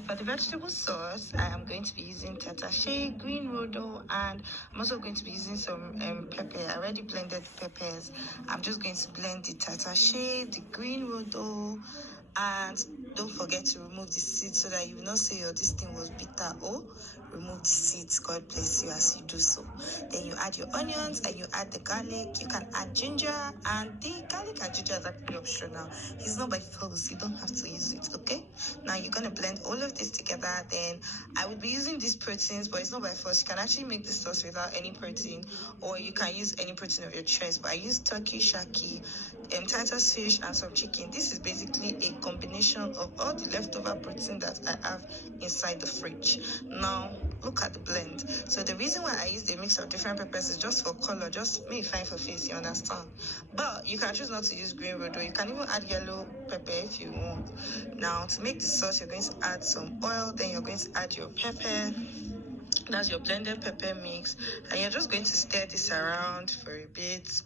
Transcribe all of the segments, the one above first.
for the vegetable sauce, I am going to be using tatashe, green rodo, and I'm also going to be using some pepper. I already blended the peppers. I'm just going to blend the tatashe, the green rodo, and don't forget to remove the seeds so that you will not say your this thing was bitter. Oh, remove the seeds. God bless you as you do so. Then you add your onions and you add the garlic. You can add ginger, and the garlic and ginger is actually optional. It's not by force. You don't have to use it. Okay. Now you're gonna blend all of this together. Then I would be using these proteins, but it's not by force. You can actually make this sauce without any protein, or you can use any protein of your choice. But I use turkey, shaki, Titus fish, and some chicken. This is basically a combination of all the leftover protein that I have inside the fridge. Now look at the blend. So the reason why I use a mix of different peppers is just for color, just make it fine for face, you understand? But you can choose not to use green rodo. You can even add yellow pepper if you want. Now to make the sauce, you're going to add some oil, then you're going to add your pepper. That's your blended pepper mix, and you're just going to stir this around for a bit,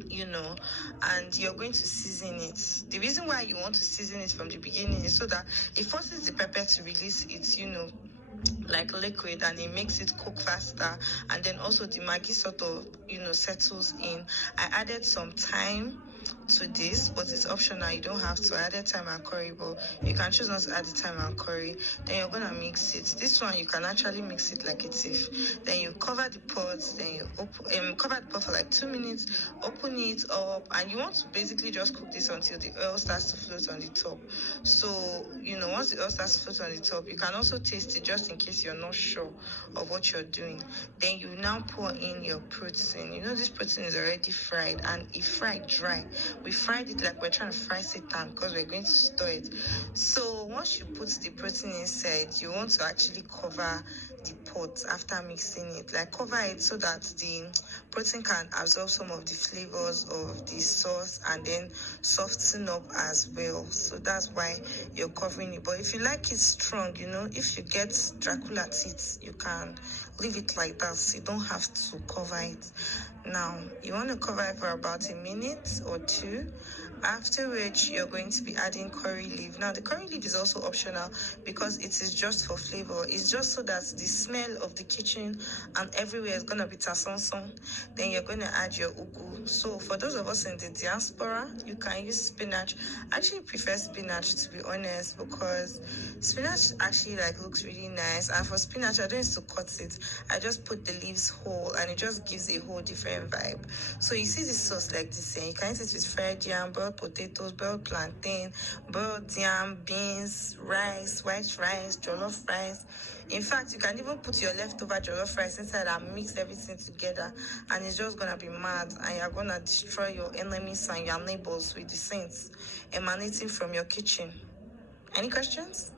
and you're going to season it. The reason why you want to season it from the beginning is so that it forces the pepper to release its, like liquid, and it makes it cook faster, and then also the maggi sort of settles in. I added some thyme to this, but it's optional. You don't have to. I added thyme and curry, but you can choose not to add the thyme and curry. Then you're gonna mix it. This one you can actually mix it like a tiff. Then you cover the pot. Then you cover the pot for like 2 minutes. Open it up, and you want to basically just cook this until the oil starts to float on the top. So once the oil starts to float on the top, you can also taste it just in case you're not sure of what you're doing. Then you now pour in your protein. This protein is already fried, and it fried dry. We fried it like we're trying to fry seitan because we're going to store it. So once you put the protein inside, you want to actually cover the pot after mixing it. Like cover it so that the protein can absorb some of the flavors of the sauce and then soften up as well. So that's why you're covering it. But if you like it strong, if you get Dracula teeth, you can leave it like that. So you don't have to cover it. Now, you want to cover it for about a minute or two, after which you're going to be adding curry leaf. Now, the curry leaf is also optional because it is just for flavor. It's just so that the smell of the kitchen and everywhere is going to be tasonson. Then you're going to add your ugu. So for those of us in the diaspora, you can use spinach. I actually prefer spinach, to be honest, because spinach actually looks really nice. And for spinach, I don't used to cut it. I just put the leaves whole, and it just gives a whole different vibe. So you see this sauce like this, and you can eat it with fried yam, boiled potatoes, boiled plantain, boiled yam, beans, rice, white rice, jollof rice. In fact, you can even put your leftover jollof rice inside and mix everything together, and it's just gonna be mad, and you're gonna destroy your enemies and your neighbors with the scents emanating from your kitchen. Any questions?